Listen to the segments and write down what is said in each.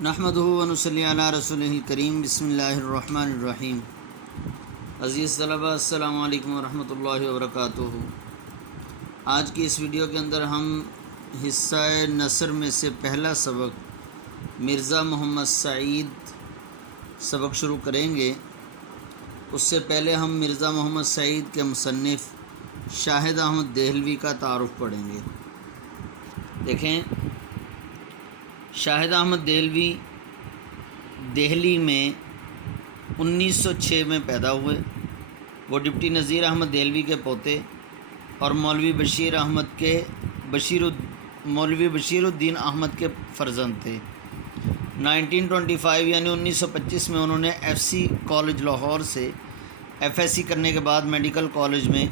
نحمدہ و نصلی علی رسولہ الکریم بسم اللہ الرحمن الرحیم۔ عزیز طلبہ السلام علیکم ورحمۃ اللہ وبرکاتہ۔ آج کی اس ویڈیو کے اندر ہم حصہ نثر میں سے پہلا سبق مرزا محمد سعید سبق شروع کریں گے۔ اس سے پہلے ہم مرزا محمد سعید کے مصنف شاہد احمد دہلوی کا تعارف پڑھیں گے۔ دیکھیں، شاہد احمد دہلوی دہلی میں 1906 میں پیدا ہوئے۔ وہ ڈپٹی نذیر احمد دہلوی کے پوتے اور مولوی بشیر الدین احمد کے فرزند تھے۔ 1925 یعنی 1925 میں انہوں نے FCC کالج لاہور سے FSc کرنے کے بعد میڈیکل کالج میں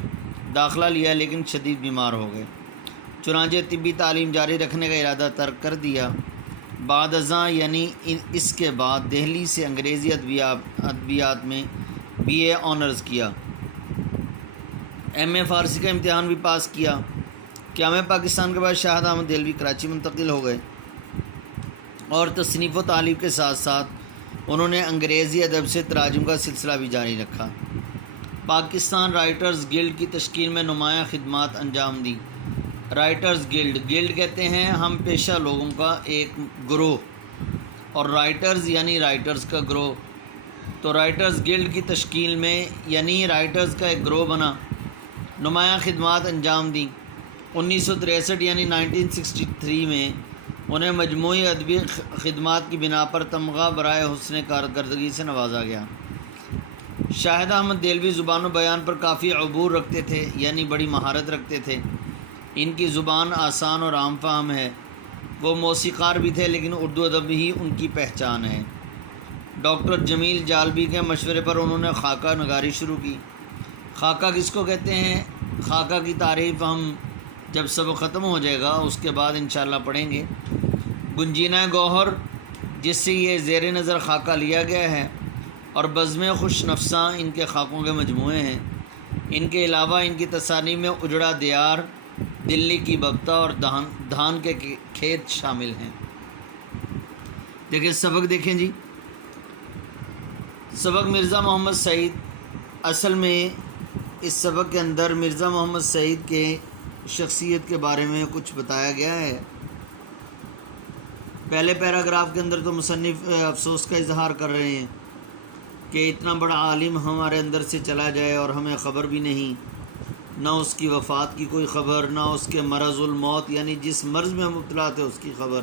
داخلہ لیا، لیکن شدید بیمار ہو گئے، چنانچہ طبی تعلیم جاری رکھنے کا ارادہ ترک کر دیا۔ بعد ازاں یعنی اس کے بعد دہلی سے انگریزی ادبیات میں BA آنرز کیا، MA فارسی کا امتحان بھی پاس کیا۔ قیام پاکستان کے بعد شاہد احمد دہلوی کراچی منتقل ہو گئے اور تصنیف و تالیف کے ساتھ ساتھ انہوں نے انگریزی ادب سے تراجم کا سلسلہ بھی جاری رکھا۔ پاکستان رائٹرز گلڈ کی تشکیل میں نمایاں خدمات انجام دی۔ رائٹرز گلڈ کہتے ہیں ہم پیشہ لوگوں کا ایک گروہ، اور رائٹرز یعنی رائٹرز کا گروہ۔ تو رائٹرز گلڈ کی تشکیل میں یعنی رائٹرز کا ایک گروہ بنا، نمایاں خدمات انجام دیں۔ 1963 یعنی 1963 میں انہیں مجموعی ادبی خدمات کی بنا پر تمغہ برائے حسن کارکردگی سے نوازا گیا۔ شاہد احمد دہلوی زبان و بیان پر کافی عبور رکھتے تھے، یعنی بڑی مہارت رکھتے تھے۔ ان کی زبان آسان اور عام فہم ہے۔ وہ موسیقار بھی تھے، لیکن اردو ادب ہی ان کی پہچان ہے۔ ڈاکٹر جمیل جالبی کے مشورے پر انہوں نے خاکہ نگاری شروع کی۔ خاکہ کس کو کہتے ہیں؟ خاکہ کی تعریف ہم جب سبق ختم ہو جائے گا اس کے بعد انشاءاللہ پڑھیں گے۔ گنجینہ گوہر، جس سے یہ زیر نظر خاکہ لیا گیا ہے، اور بزم خوش نفساں ان کے خاکوں کے مجموعے ہیں۔ ان کے علاوہ ان کی تصانیف میں اجڑا دیار، دلی کی ببتا اور دھان کے کھیت شامل ہیں۔ دیکھیں سبق، دیکھیں جی، سبق مرزا محمد سعید۔ اصل میں اس سبق کے اندر مرزا محمد سعید کے شخصیت کے بارے میں کچھ بتایا گیا ہے۔ پہلے پیراگراف کے اندر تو مصنف افسوس کا اظہار کر رہے ہیں کہ اتنا بڑا عالم ہمارے اندر سے چلا جائے اور ہمیں خبر بھی نہیں، نہ اس کی وفات کی کوئی خبر، نہ اس کے مرض الموت یعنی جس مرض میں مبتلا تھے اس کی خبر،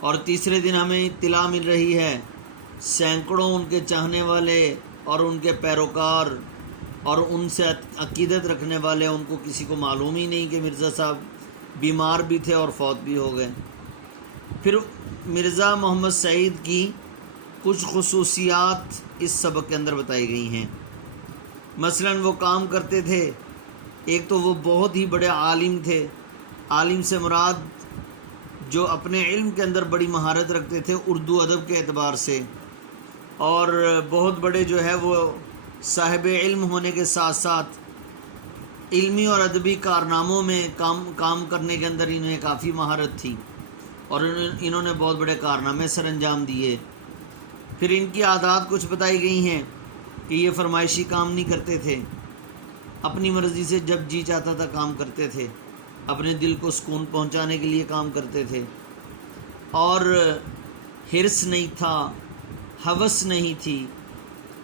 اور تیسرے دن ہمیں اطلاع مل رہی ہے سینکڑوں ان کے چاہنے والے اور ان کے پیروکار اور ان سے عقیدت رکھنے والے، ان کو کسی کو معلوم ہی نہیں کہ مرزا صاحب بیمار بھی تھے اور فوت بھی ہو گئے۔ پھر مرزا محمد سعید کی کچھ خصوصیات اس سبق کے اندر بتائی گئی ہیں۔ مثلاً وہ کام کرتے تھے، ایک تو وہ بہت ہی بڑے عالم تھے۔ عالم سے مراد جو اپنے علم کے اندر بڑی مہارت رکھتے تھے اردو ادب کے اعتبار سے، اور بہت بڑے جو ہے وہ صاحب علم ہونے کے ساتھ ساتھ علمی اور ادبی کارناموں میں کام کرنے کے اندر انہیں کافی مہارت تھی، اور انہوں نے بہت بڑے کارنامے سر انجام دیے۔ پھر ان کی عادات کچھ بتائی گئی ہیں کہ یہ فرمائشی کام نہیں کرتے تھے، اپنی مرضی سے جب جی چاہتا تھا کام کرتے تھے، اپنے دل کو سکون پہنچانے کے لیے کام کرتے تھے، اور حرص نہیں تھا، ہوس نہیں تھی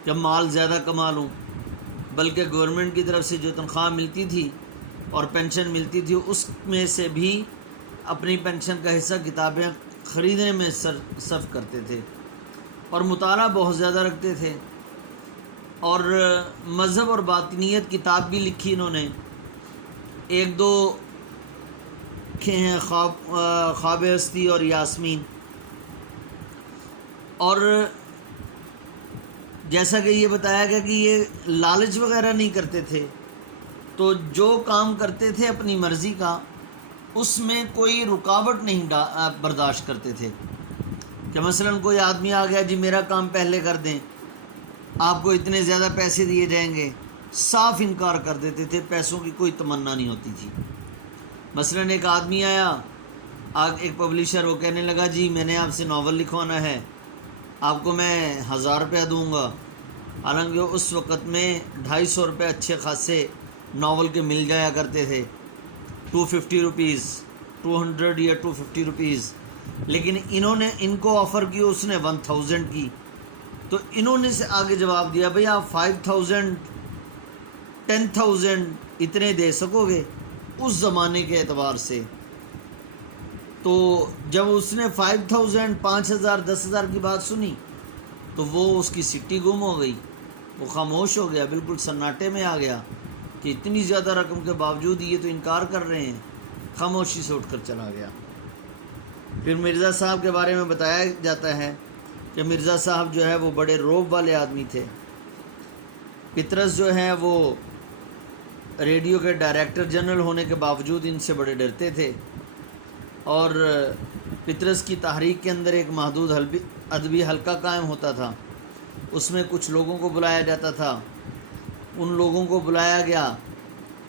کہ مال زیادہ کما لوں، بلکہ گورنمنٹ کی طرف سے جو تنخواہ ملتی تھی اور پینشن ملتی تھی اس میں سے بھی اپنی پینشن کا حصہ کتابیں خریدنے میں صرف کرتے تھے، اور مطالعہ بہت زیادہ رکھتے تھے، اور مذہب اور باطنیت کتاب بھی لکھی انہوں نے، ایک دو ہیں خواب ہستی اور یاسمین۔ اور جیسا کہ یہ بتایا گیا کہ یہ لالچ وغیرہ نہیں کرتے تھے، تو جو کام کرتے تھے اپنی مرضی کا اس میں کوئی رکاوٹ نہیں برداشت کرتے تھے کہ مثلاً کوئی آدمی آ گیا، جی میرا کام پہلے کر دیں، آپ کو اتنے زیادہ پیسے دیے جائیں گے، صاف انکار کر دیتے تھے، پیسوں کی کوئی تمنا نہیں ہوتی تھی۔ مثلاً ایک آدمی آیا ایک پبلشر وہ کہنے لگا جی میں نے آپ سے ناول لکھوانا ہے، آپ کو میں 1000 روپیہ دوں گا، حالانکہ اس وقت میں 250 روپے اچھے خاصے ناول کے مل جایا کرتے تھے، 250 روپیز، 200 یا 250 روپیز، لیکن انہوں نے ان کو آفر کی، اس نے 1000 کی، تو انہوں نے سے آگے جواب دیا بھئی آپ 5000 10,000 اتنے دے سکو گے اس زمانے کے اعتبار سے؟ تو جب اس نے 5000 5000 10,000 کی بات سنی تو وہ اس کی سٹی گم ہو گئی، وہ خاموش ہو گیا، بالکل سناٹے میں آ گیا کہ اتنی زیادہ رقم کے باوجود یہ تو انکار کر رہے ہیں، خاموشی سے اٹھ کر چلا گیا۔ پھر مرزا صاحب کے بارے میں بتایا جاتا ہے کہ مرزا صاحب جو ہے وہ بڑے روب والے آدمی تھے۔ پطرس جو ہیں وہ ریڈیو کے ڈائریکٹر جنرل ہونے کے باوجود ان سے بڑے ڈرتے تھے، اور پطرس کی تحریک کے اندر ایک محدود ادبی حلقہ قائم ہوتا تھا، اس میں کچھ لوگوں کو بلایا جاتا تھا، ان لوگوں کو بلایا گیا،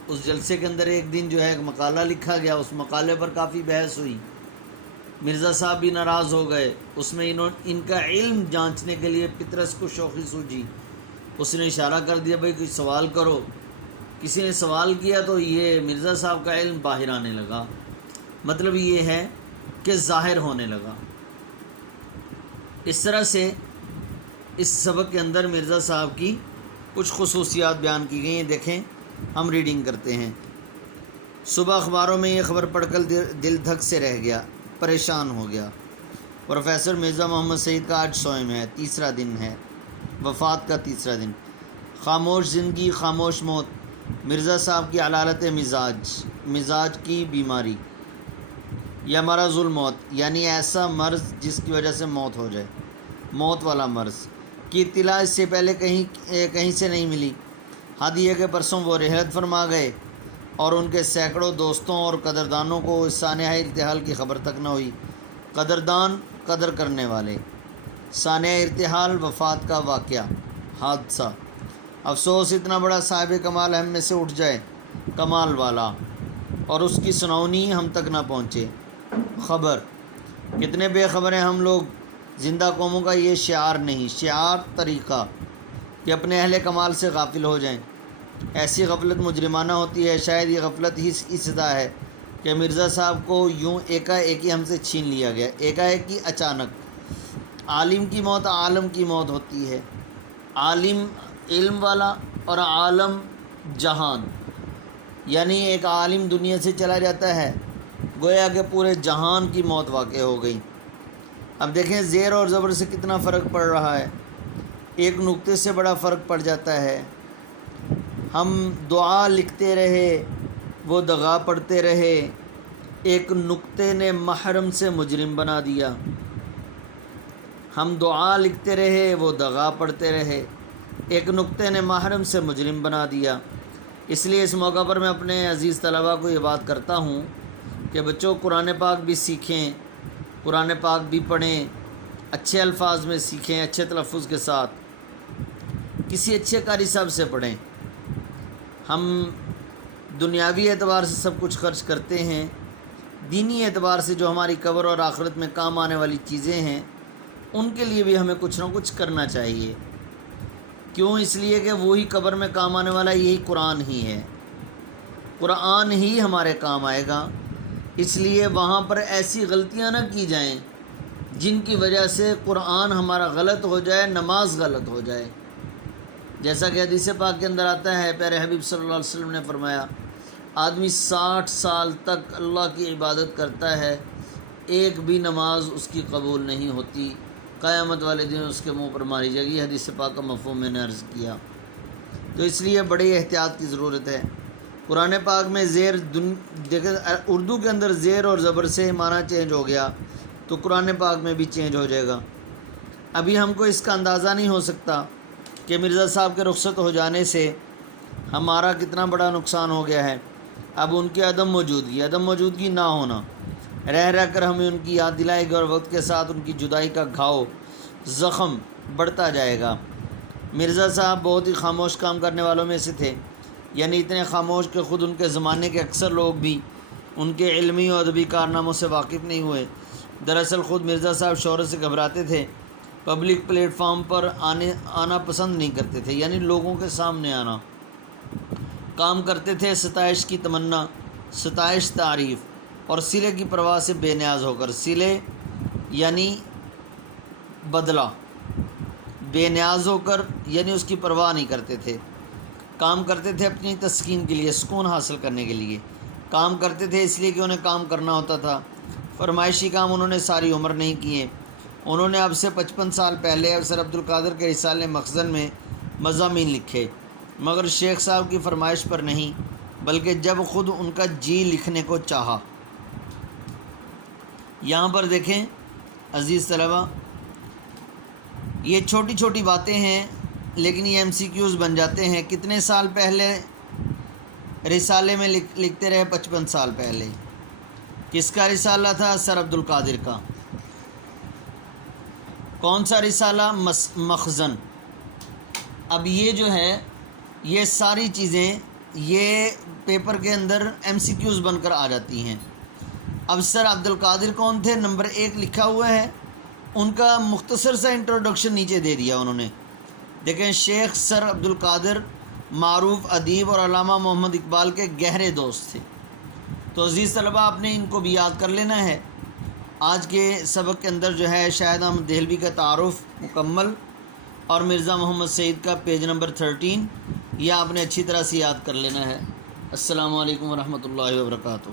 اس جلسے کے اندر ایک دن جو ہے ایک مقالہ لکھا گیا، اس مقالے پر کافی بحث ہوئی، مرزا صاحب بھی ناراض ہو گئے، اس میں ان کا علم جانچنے کے لیے پطرس کو شوخی سوجی، اس نے اشارہ کر دیا بھائی کچھ سوال کرو، کسی نے سوال کیا تو یہ مرزا صاحب کا علم باہر آنے لگا، مطلب یہ ہے کہ ظاہر ہونے لگا۔ اس طرح سے اس سبق کے اندر مرزا صاحب کی کچھ خصوصیات بیان کی گئی ہیں، دیکھیں ہم ریڈنگ کرتے ہیں۔ صبح اخباروں میں یہ خبر پڑھ کر دل دھک سے رہ گیا، پریشان ہو گیا۔ پروفیسر مرزا محمد سعید کا آج صوم ہے، تیسرا دن ہے، وفات کا تیسرا دن۔ خاموش زندگی، خاموش موت، مرزا صاحب کی علالت مزاج کی بیماری یا مرض الموت، یعنی ایسا مرض جس کی وجہ سے موت ہو جائے، موت والا مرض کی اطلاع اس سے پہلے کہیں سے نہیں ملی۔ حد یہ کہ پرسوں وہ رحلت فرما گئے اور ان کے سینکڑوں دوستوں اور قدردانوں کو اس سانحہ ارتحال کی خبر تک نہ ہوئی۔ قدردان، قدر کرنے والے۔ سانحہ ارتحال، وفات کا واقعہ، حادثہ۔ افسوس اتنا بڑا صاحب کمال ہم میں سے اٹھ جائے، کمال والا، اور اس کی سناونی ہم تک نہ پہنچے۔ خبر، کتنے بے خبر ہیں ہم لوگ، زندہ قوموں کا یہ شعار نہیں، شعار طریقہ کہ اپنے اہل کمال سے غافل ہو جائیں۔ ایسی غفلت مجرمانہ ہوتی ہے، شاید یہ غفلت ہی اس صدا ہے کہ مرزا صاحب کو یوں ایکا ایک ہی ہم سے چھین لیا گیا، ایکا ایک ہی اچانک۔ عالم کی موت عالم کی موت ہوتی ہے، عالم علم والا اور عالم جہان، یعنی ایک عالم دنیا سے چلا جاتا ہے، گویا کہ پورے جہان کی موت واقع ہو گئی۔ اب دیکھیں زیر اور زبر سے کتنا فرق پڑ رہا ہے، ایک نقطے سے بڑا فرق پڑ جاتا ہے۔ ہم دعا لکھتے رہے، وہ دغا پڑھتے رہے، ایک نقطے نے محرم سے مجرم بنا دیا۔ ہم دعا لکھتے رہے، وہ دغا پڑھتے رہے، ایک نقطے نے محرم سے مجرم بنا دیا۔ اس لیے اس موقع پر میں اپنے عزیز طلباء کو یہ بات کرتا ہوں کہ بچوں قرآن پاک بھی سیکھیں، قرآن پاک بھی پڑھیں، اچھے الفاظ میں سیکھیں، اچھے تلفظ کے ساتھ، کسی اچھے قاری صاحب سے پڑھیں۔ ہم دنیاوی اعتبار سے سب کچھ خرچ کرتے ہیں، دینی اعتبار سے جو ہماری قبر اور آخرت میں کام آنے والی چیزیں ہیں ان کے لیے بھی ہمیں کچھ نہ کچھ کرنا چاہیے۔ کیوں؟ اس لیے کہ وہی قبر میں کام آنے والا یہی قرآن ہی ہے، قرآن ہی ہمارے کام آئے گا۔ اس لیے وہاں پر ایسی غلطیاں نہ کی جائیں جن کی وجہ سے قرآن ہمارا غلط ہو جائے، نماز غلط ہو جائے۔ جیسا کہ حدیث پاک کے اندر آتا ہے، پیارے حبیب صلی اللہ علیہ وسلم نے فرمایا، آدمی 60 سال تک اللہ کی عبادت کرتا ہے، ایک بھی نماز اس کی قبول نہیں ہوتی، قیامت والے دن اس کے منہ پر ماری جائے گی۔ حدیث پاک کا مفہوم میں نے عرض کیا، تو اس لیے بڑی احتیاط کی ضرورت ہے۔ قرآن پاک میں دیکھیں اردو کے اندر زیر اور زبر سے معنی چینج ہو گیا تو قرآن پاک میں بھی چینج ہو جائے گا۔ ابھی ہم کو اس کا اندازہ نہیں ہو سکتا کہ مرزا صاحب کے رخصت ہو جانے سے ہمارا کتنا بڑا نقصان ہو گیا ہے۔ اب ان کی عدم موجودگی نہ ہونا، رہ رہ کر ہمیں ان کی یاد دلائے گی، اور وقت کے ساتھ ان کی جدائی کا گھاؤ، زخم بڑھتا جائے گا۔ مرزا صاحب بہت ہی خاموش کام کرنے والوں میں سے تھے، یعنی اتنے خاموش کہ خود ان کے زمانے کے اکثر لوگ بھی ان کے علمی اور ادبی کارناموں سے واقف نہیں ہوئے۔ دراصل خود مرزا صاحب شہرت سے گھبراتے تھے، پبلک پلیٹ فارم پر آنا پسند نہیں کرتے تھے، یعنی لوگوں کے سامنے آنا۔ کام کرتے تھے ستائش کی تمنا، ستائش تعریف اور صلے کی پرواہ سے بے نیاز ہو کر۔ صلے یعنی بدلہ، بے نیاز ہو کر یعنی اس کی پرواہ نہیں کرتے تھے۔ کام کرتے تھے اپنی تسکین کے لیے، سکون حاصل کرنے کے لیے۔ کام کرتے تھے اس لیے کہ انہیں کام کرنا ہوتا تھا۔ فرمائشی کام انہوں نے ساری عمر نہیں کیے۔ انہوں نے اب سے 55 سال پہلے افسر عبدالقادر کے رسالے مخزن میں مضامین لکھے، مگر شیخ صاحب کی فرمائش پر نہیں، بلکہ جب خود ان کا جی لکھنے کو چاہا۔ یہاں پر دیکھیں عزیز طلبہ، یہ چھوٹی چھوٹی باتیں ہیں لیکن یہ MCQs بن جاتے ہیں۔ کتنے سال پہلے رسالے میں لکھتے رہے؟ 55 سال پہلے۔ کس کا رسالہ تھا؟ سر عبدالقادر کا۔ کون سا رسالہ؟ مخزن۔ اب یہ جو ہے یہ ساری چیزیں یہ پیپر کے اندر MCQs بن کر آ جاتی ہیں۔ اب سر عبدالقادر کون تھے؟ نمبر 1 لکھا ہوا ہے، ان کا مختصر سا انٹروڈکشن نیچے دے دیا انہوں نے۔ دیکھیں، شیخ سر عبدالقادر معروف ادیب اور علامہ محمد اقبال کے گہرے دوست تھے۔ تو عزیز طلبہ، آپ نے ان کو بھی یاد کر لینا ہے۔ آج کے سبق کے اندر جو ہے شاہد احمد دہلوی کا تعارف مکمل اور مرزا محمد سعید کا پیج نمبر 13 یہ آپ نے اچھی طرح سے یاد کر لینا ہے۔ السلام علیکم ورحمۃ اللہ وبرکاتہ۔